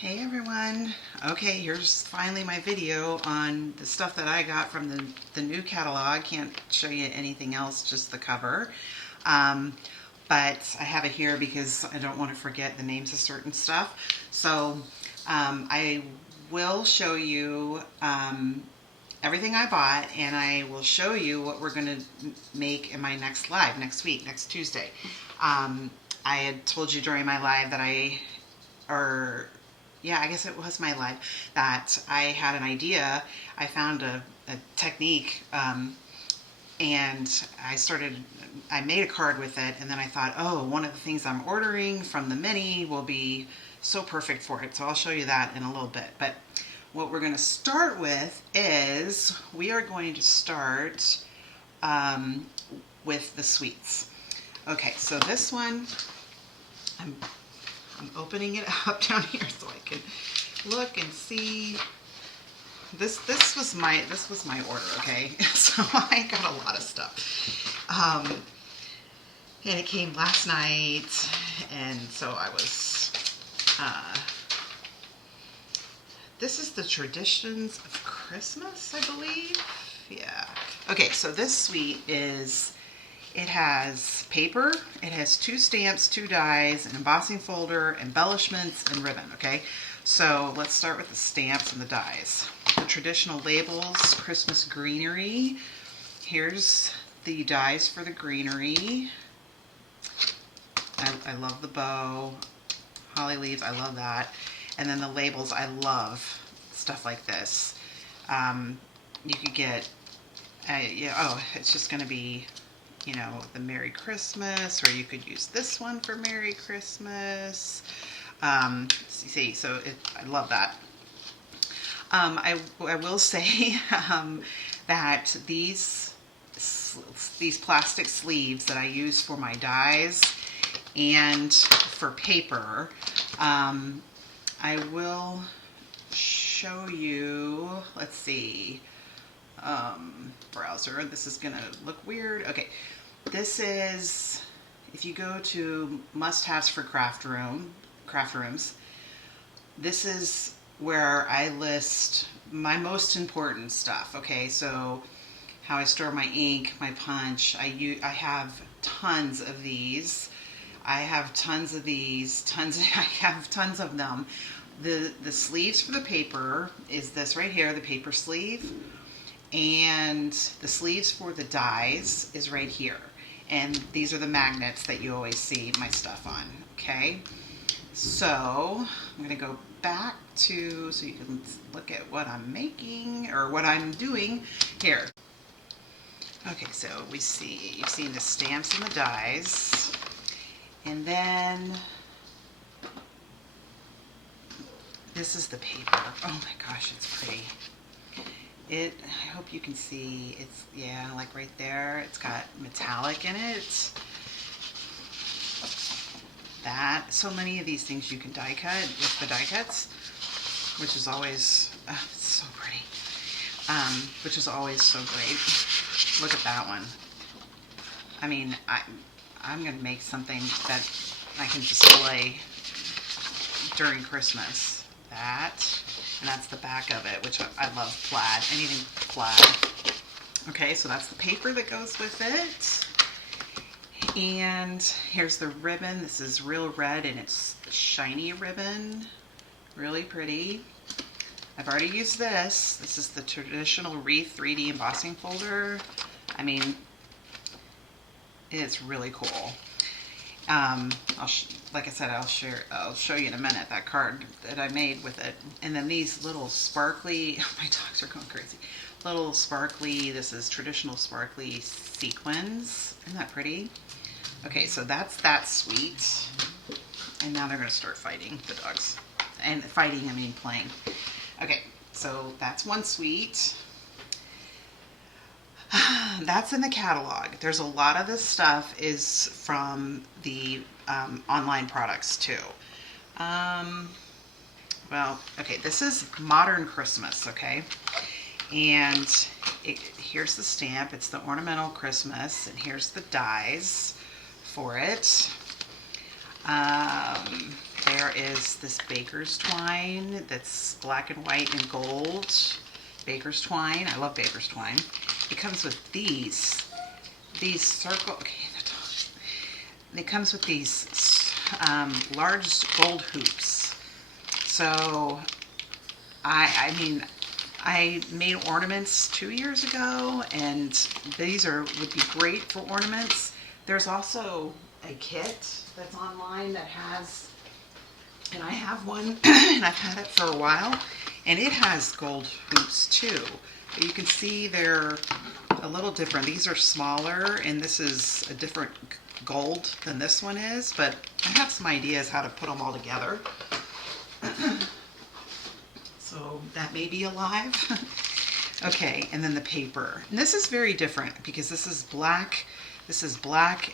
Hey everyone. Okay, here's finally my video on the stuff that I got from the new catalog. Can't show you anything else, just the cover. Um, but I have it here because I don't want to forget the names of certain stuff. So I will show you everything I bought, and I will show you what we're going to make in my next live next week, next Tuesday. I had told you during my live that I guess it was my live, that I had an idea. I found a technique, and I made a card with it, and then I thought, oh, one of the things I'm ordering from the mini will be so perfect for it. So I'll show you that in a little bit. But what we're going to start with is we are going to start with the sweets. Okay, so this one, I'm opening it up down here so I can look and see. This was my order, okay? So I got a lot of stuff. And it came last night, and so I was this is the Traditions of Christmas, I believe. Yeah. Okay, so this sweet is, it has paper, it has 2 stamps, 2 dies, an embossing folder, embellishments, and ribbon, okay? So let's start with the stamps and the dies. The traditional labels, Christmas greenery. Here's the dies for the greenery. I love the bow. Holly leaves, I love that. And then the labels, I love stuff like this. You could get, it's just going to be, you know, the Merry Christmas, or you could use this one for Merry Christmas. See, so I love that. I will say that these plastic sleeves that I use for my dies and for paper, I will show you, let's see, browser, this is gonna look weird. Okay, this is, if you go to must-haves for craft rooms, this is where I list my most important stuff. Okay, so how I store my ink, my punch. I have tons of these. I have tons of these, I have tons of them. The sleeves for the paper is this right here, the paper sleeve. And the sleeves for the dies is right here. And these are the magnets that you always see my stuff on, okay? So I'm gonna go back to, so you can look at what I'm making, or what I'm doing here. Okay, so you've seen the stamps and the dies. And then this is the paper. Oh my gosh, it's pretty. I hope you can see, it's, yeah, like right there, it's got metallic in it. So many of these things you can die cut with the die cuts, which is always, it's so pretty, which is always so great. Look at that one. I mean, I'm going to make something that I can display during Christmas. And that's the back of it, which I love plaid, anything plaid. Okay, so that's the paper that goes with it. And here's the ribbon. This is real red, and it's shiny ribbon. Really pretty. I've already used this. This is the traditional wreath 3D embossing folder. I mean, it's really cool. Like I said, I'll show you in a minute that card that I made with it. And then these little sparkly, my dogs are going crazy. Little sparkly, this is traditional sparkly sequins. Isn't that pretty? Okay, so that's that sweet. And now they're gonna start fighting, the dogs. And fighting, I mean playing. Okay, so that's one sweet. That's in the catalog. There's a lot of this stuff is from the online products too. Well, okay, this is Modern Christmas, okay? And here's the stamp. It's the Ornamental Christmas, and here's the dies for it. There is this baker's twine that's black and white and gold. Baker's twine. I love baker's twine. It comes with these circle. Okay, it comes with these large gold hoops. So I mean, I made ornaments 2 years ago, and these would be great for ornaments. There's also a kit that's online that has, and I have one, and I've had it for a while, and it has gold hoops too. But you can see they're a little different. These are smaller, and this is a different gold than this one is, but I have some ideas how to put them all together. So that may be alive. Okay, and then the paper. And this is very different because this is black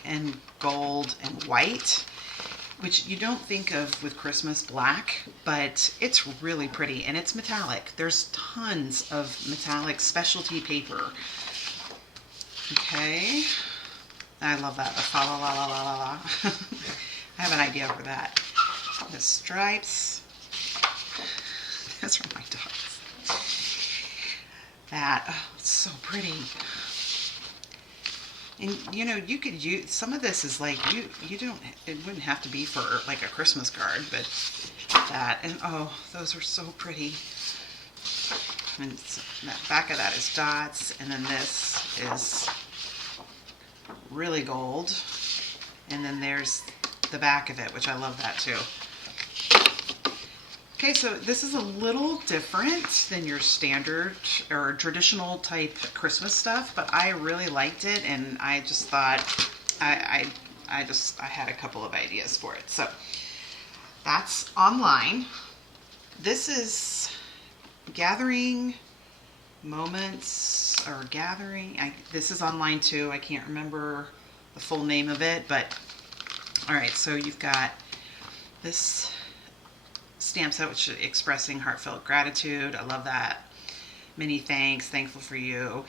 and gold and white, which you don't think of with Christmas black, but it's really pretty, and it's metallic. There's tons of metallic specialty paper. Okay, I love that. The fa la la la la la la. I have an idea for that. The stripes. Those are my dogs. That, oh, it's so pretty. And you know, you could use some of this is like you don't, it wouldn't have to be for like a Christmas card, but that, and oh, those are so pretty. And that back of that is dots, and then this is really gold, and then there's the back of it, which I love that too. Okay, so this is a little different than your standard or traditional type Christmas stuff, but I really liked it, and I just thought I had a couple of ideas for it. So that's online. This is Gathering Moments or Gathering. This is online too. I can't remember the full name of it, but all right. So you've got this stamp set, which is expressing heartfelt gratitude. I love that. Many thanks, thankful for you.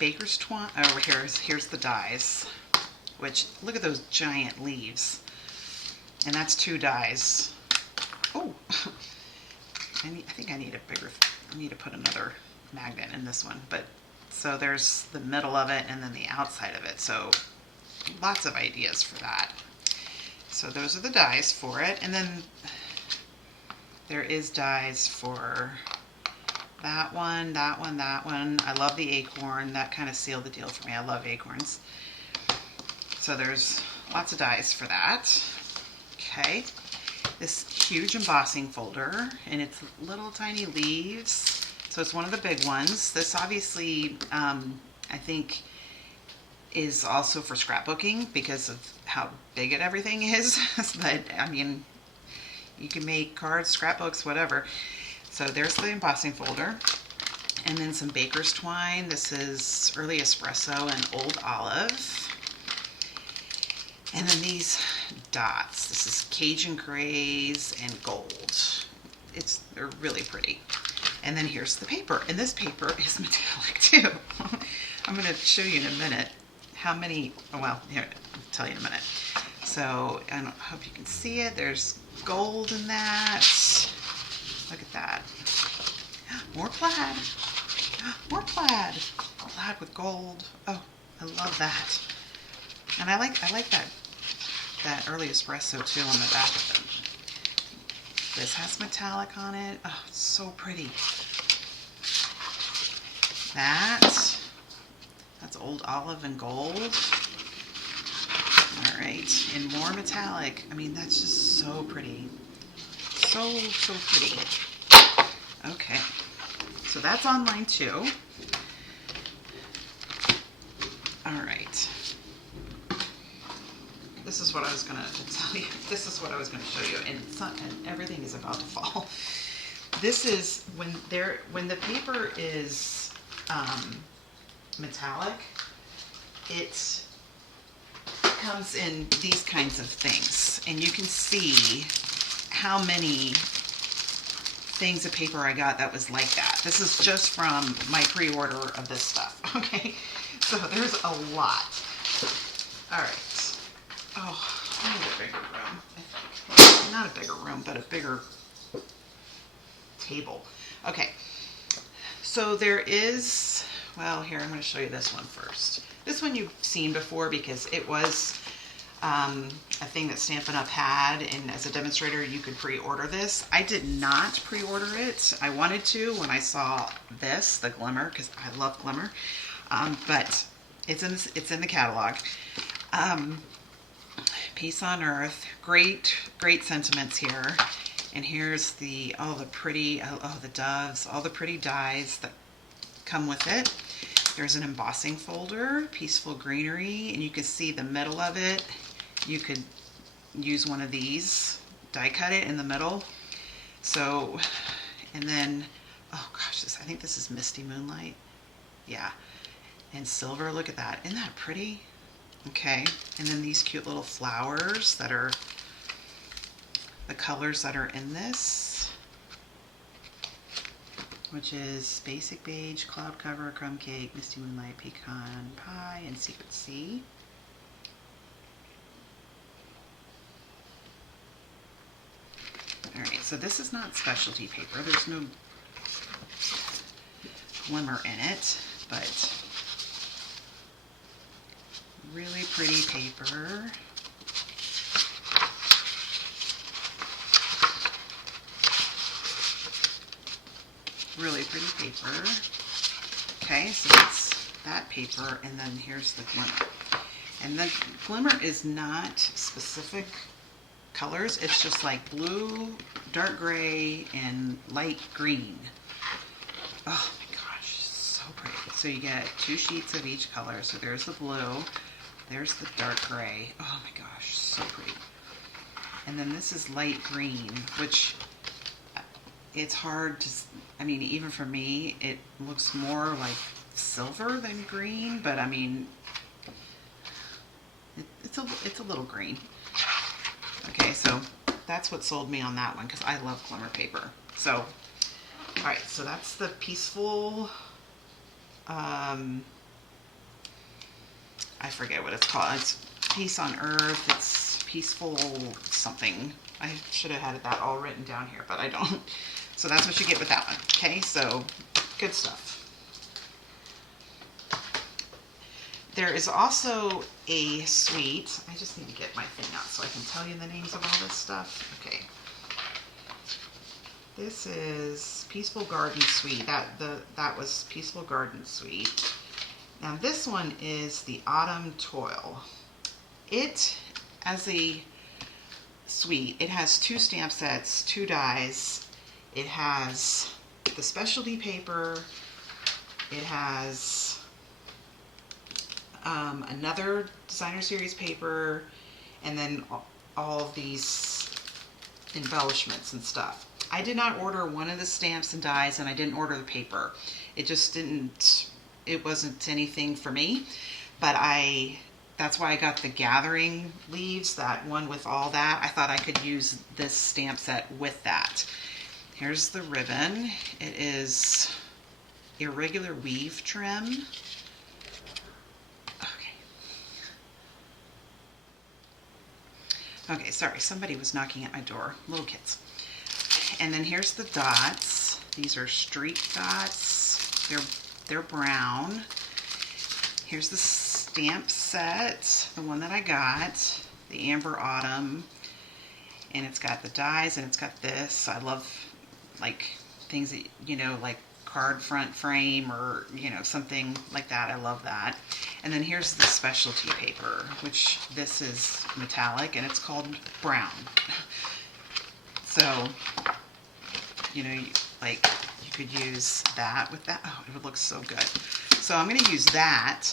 Baker's twine. Oh, here's the dies. Which, look at those giant leaves. And that's 2 dies. Oh, I think I need a bigger. I need to put another magnet in this one. But so there's the middle of it and then the outside of it. So lots of ideas for that. So those are the dies for it, and then there is dies for that one, that one, that one. I love the acorn. That kind of sealed the deal for me. I love acorns. So there's lots of dies for that. Okay, this huge embossing folder, and it's little tiny leaves. So it's one of the big ones. This obviously, I think, is also for scrapbooking because of how big everything is. But I mean, you can make cards, scrapbooks, whatever. So there's the embossing folder, and then some baker's twine. This is Early Espresso and Old Olive. And then these dots. This is Cajun Grays and Gold. They're really pretty. And then here's the paper, and this paper is metallic too. I'm going to show you in a minute how many, well, here, I'll tell you in a minute. So I hope you can see it. There's gold in that. Look at that. More plaid. More plaid. Plaid with gold. Oh, I love that. And I like that Early Espresso too on the back of them. This has metallic on it. Oh, it's so pretty. That's Old Olive and Gold. All right, and more metallic. I mean, that's just so pretty. So pretty. Okay, so that's online too. All right. This is what I was going to tell you. This is what I was going to show you, and everything is about to fall. This is when the paper is metallic. It comes in these kinds of things, and you can see how many things of paper I got that was like that. This is just from my pre-order of this stuff. Okay, so there's a lot. All right. Oh, I need a bigger room, I think. not a bigger room, but a bigger table. Okay, so there is, well, here, I'm going to show you this one first. This one you've seen before because it was a thing that Stampin' Up! Had, and as a demonstrator you could pre-order this. I did not pre-order it. I wanted to when I saw this, the Glimmer, because I love Glimmer, but it's in the catalog. Peace on Earth, great sentiments here. And here's the pretty, the doves, all the pretty dies that come with it. There's an embossing folder, Peaceful Greenery, and you can see the middle of it. You could use one of these, die cut it in the middle. So, and then, oh gosh, I think this is Misty Moonlight. Yeah, and silver, look at that. Isn't that pretty? Okay, and then these cute little flowers that are the colors that are in this, which is Basic Beige, Cloud Cover, Crumb Cake, Misty Moonlight, Pecan Pie, and Secret Sea. Alright, so this is not specialty paper. There's no glimmer in it, but really pretty paper. Really pretty paper. Okay, so that's that paper, and then here's the glimmer. And the glimmer is not specific colors. It's just like blue, dark gray, and light green. Oh my gosh, so pretty. So you get 2 sheets of each color. So there's the blue, there's the dark gray. Oh my gosh, so pretty. And then this is light green, which it's hard to, I mean, even for me, it looks more like silver than green, but I mean, it's a little green. Okay, so that's what sold me on that one, because I love glimmer paper. So, all right, so that's the Peaceful, I forget what it's called. It's Peace on Earth. It's Peaceful something. I should have had that all written down here, but I don't. So that's what you get with that one. Okay, so good stuff. There is also a suite. I just need to get my thing out so I can tell you the names of all this stuff. Okay. This is Peaceful Garden Suite. That was Peaceful Garden Suite. Now this one is the Autumn Toil. It, as a suite, it has 2 stamp sets, 2 dies. It has the specialty paper. It has another designer series paper, and then all of these embellishments and stuff. I did not order one of the stamps and dies, and I didn't order the paper. It just didn't, it wasn't anything for me, but that's why I got the Gathering leaves, that one with all that. I thought I could use this stamp set with that. Here's the ribbon. It is irregular weave trim. Okay, sorry, somebody was knocking at my door. Little kids. And then here's the dots. These are streak dots. They're brown. Here's the stamp set, the one that I got, the Amber Autumn. And it's got the dies, and it's got this. I love, like, things that, you know, like card front frame or, you know, something like that. I love that. And then here's the specialty paper, which this is metallic, and it's called brown. So, you know, like, you could use that with that. Oh, it would look so good. So I'm going to use that.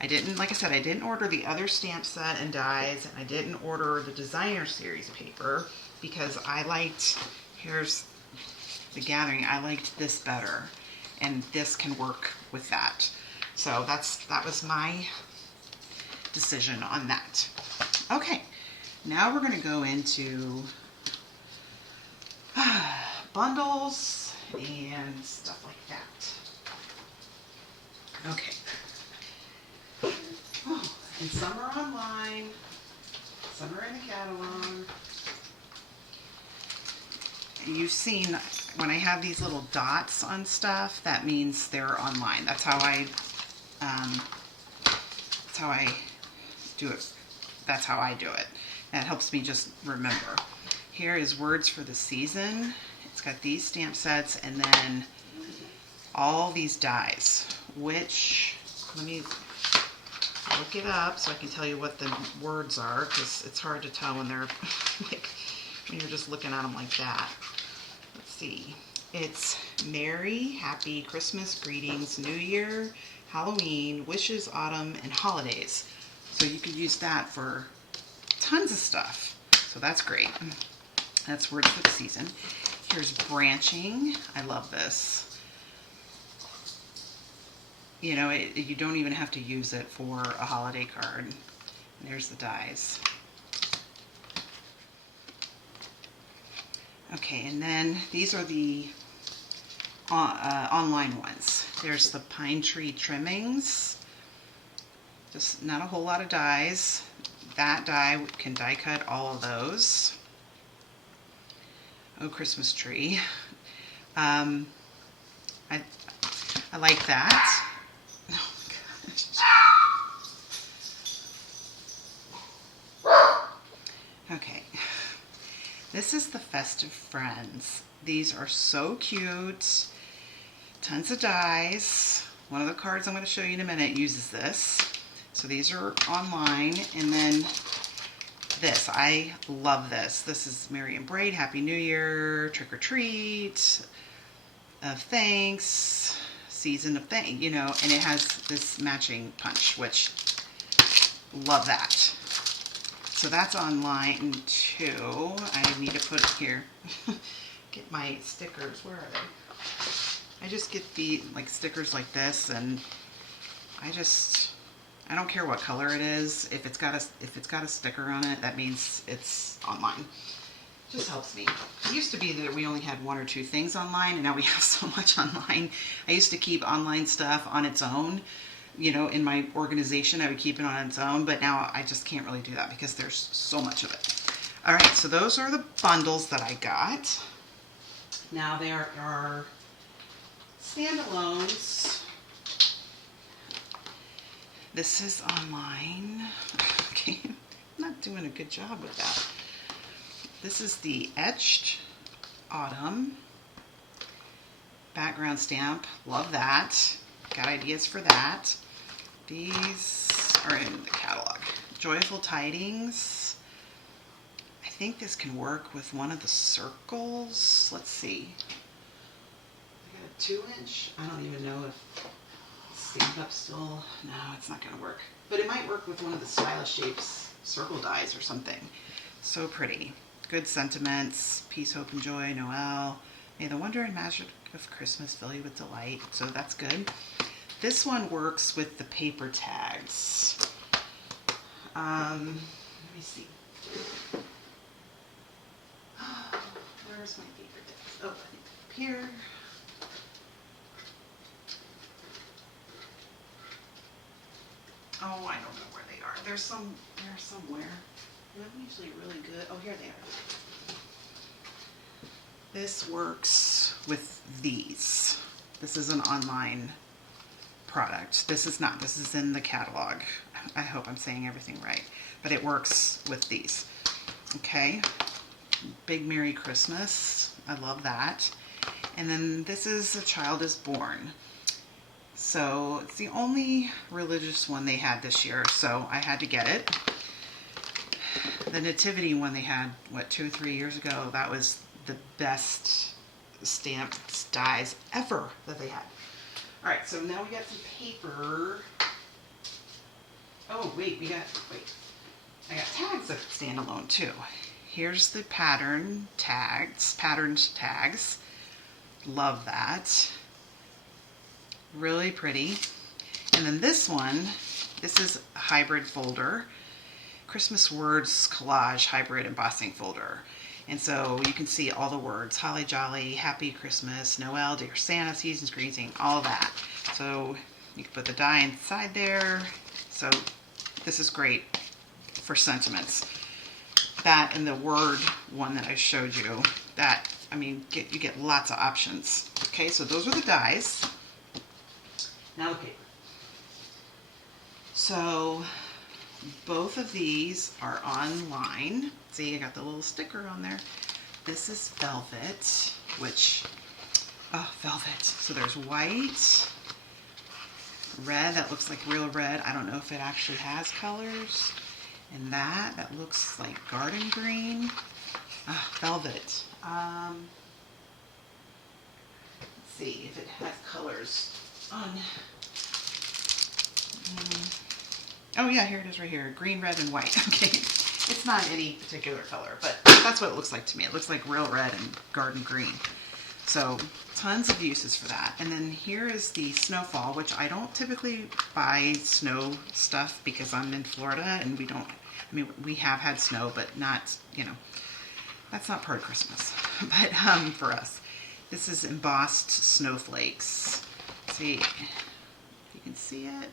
I didn't, like I said, I didn't order the other stamp set and dies, and I didn't order the designer series paper because I liked, here's the Gathering, I liked this better, and this can work with that. So that was my decision on that. Okay, now we're going to go into bundles and stuff like that. Okay. Oh, and some are online, some are in the catalog. you've seen when I have these little dots on stuff, that means they're online. That's how I do it. That's how I do it. That helps me just remember. Here is Words for the Season. It's got these stamp sets and then all these dies, which, let me look it up so I can tell you what the words are, because it's hard to tell when they're like, when you're just looking at them like that. Let's see. It's Merry, Happy, Christmas, Greetings, New Year, Halloween, Wishes, Autumn, and Holidays. So you could use that for tons of stuff. So that's great. That's Words for the Season. Here's Branching. I love this. You know, you don't even have to use it for a holiday card. And there's the dies. Okay, and then these are the online ones. There's the Pine Tree Trimmings. Just not a whole lot of dies. That die can die cut all of those. Oh, Christmas Tree. I like that. Oh my gosh. Okay. This is the Festive Friends. These are so cute. Tons of dies. One of the cards I'm going to show you in a minute uses this. So these are online. And then this, I love this. This is Merry and Braid, Happy New Year, Trick or Treat, of Thanks, Season of Thanks, you know, and it has this matching punch, which, love that. So that's online too. I need to put it here. Get my stickers, where are they? I just get the, like, stickers like this, and I don't care what color it is. If it's got a sticker on it, that means it's online. Just helps me. It used to be that we only had one or two things online, and now we have so much online. I used to keep online stuff on its own. You know, in my organization, I would keep it on its own, but now I just can't really do that because there's so much of it. All right, so those are the bundles that I got. Now there are standalones. This is online. Okay, I'm not doing a good job with that. This is the Etched Autumn background stamp. Love that. Got ideas for that. These are in the catalog. Joyful Tidings. I think this can work with one of the circles. Let's see. I got a 2-inch. I don't even know if Stamp Up still, no, it's not going to work. But it might work with one of the Stylish Shapes circle dies or something. So pretty. Good sentiments, peace, hope, and joy, Noel. May the wonder and magic of Christmas fill you with delight. So that's good. This one works with the paper tags. Let me see. Where's my paper tags? Oh, I think up here. Oh, I don't know where they are. They're somewhere. I'm usually really good. Oh, here they are. This works with these. This is an online product. This is not. This is in the catalog. I hope I'm saying everything right. But it works with these. Okay. Big Merry Christmas. I love that. And then this is A Child is Born. So it's the only religious one they had this year, so I had to get it. The Nativity one they had, what, 2 or 3 years ago, that was the best stamped dies ever that they had. All right, so now we got some paper. Oh, wait, I got tags that stand alone too. Here's the patterned tags. Love that. Really pretty. And then this one, this is a hybrid folder. Christmas Words Collage Hybrid Embossing Folder. And so you can see all the words, Holly Jolly, Happy Christmas, Noel, Dear Santa, Season's Greeting, all of that. So you can put the die inside there. So this is great for sentiments. That and the word one that I showed you, that I mean, you get lots of options. Okay, so those are the dies. Now the paper. So both of these are online. See, I got the little sticker on there. This is velvet, which, oh, velvet. So there's white, red, that looks like real red. I don't know if it actually has colors. And that looks like garden green. Velvet. Let's see if it has colors on. Oh yeah, here it is right here. Green, red, and white. Okay. It's not any particular color, but that's what it looks like to me. It looks like real red and garden green. So tons of uses for that. And then here is the Snowfall, which I don't typically buy snow stuff because I'm in Florida and we don't, I mean, we have had snow, but not, you know, that's not part of Christmas. But for us, this is embossed snowflakes. See, you can see it.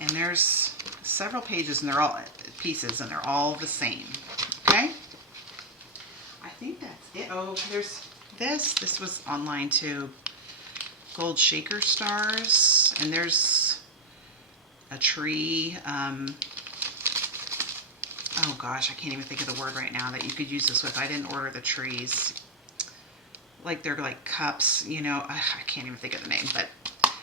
And there's several pages and they're all pieces and they're all the same. Okay? I think that's it. Oh, there's this. This was online too. Gold shaker stars. And there's a tree. Oh gosh, I can't even think of the word right now that you could use this with. I didn't order the trees. Like they're like cups, you know. I can't even think of the name, but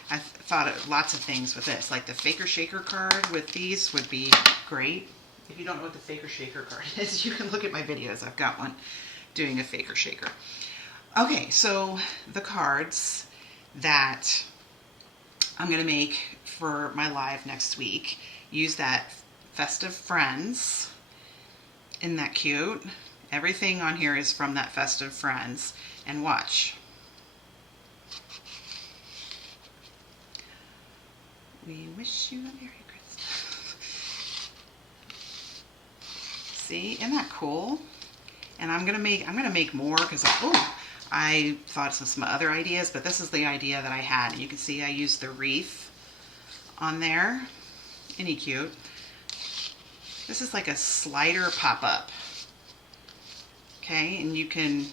I thought of lots of things with this. Like the Faker Shaker card with these would be great. If you don't know what the Faker Shaker card is, you can look at my videos. I've got one doing a Faker Shaker. Okay, so the cards that I'm going to make for my live next week, use that Festive Friends. Isn't that cute? Everything on here is from that Festive Friends. And watch. We wish you a Merry Christmas. See, isn't that cool? And I'm gonna make more because I thought of some other ideas, but this is the idea that I had. You can see I used the wreath on there. Isn't he cute? This is like a slider pop-up. Okay, and you can,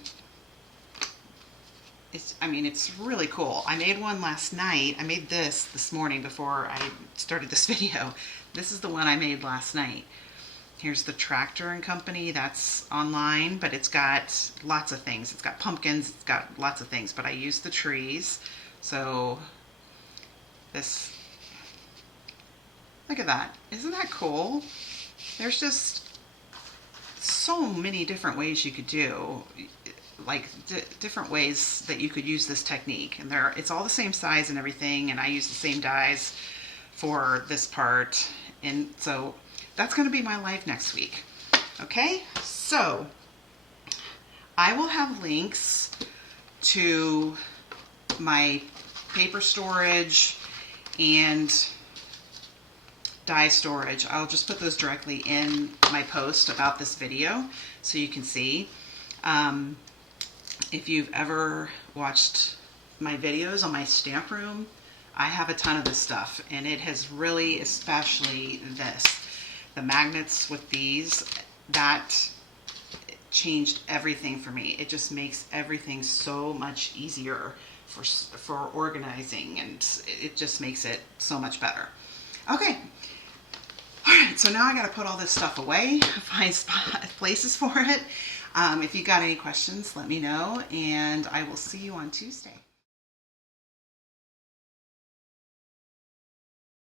it's really cool. I made one last night. I made this morning before I started this video. This is the one I made last night. Here's the Tractor and Company. That's online, but it's got lots of things. It's got pumpkins, it's got lots of things, but I used the trees. So this, look at that. Isn't that cool? There's just so many different ways you could do, like different ways that you could use this technique. And it's all the same size and everything, and I use the same dies for this part. And so that's going to be my live next week. Okay, so I will have links to my paper storage and die storage. I'll just put those directly in my post about this video so you can see. If you've ever watched my videos on my stamp room, I have a ton of this stuff, and it has really, especially this, the magnets with these, that changed everything for me. It just makes everything so much easier for organizing, and it just makes it so much better. Okay. Alright, so now I got to put all this stuff away, find places for it. If you got any questions, let me know, and I will see you on Tuesday.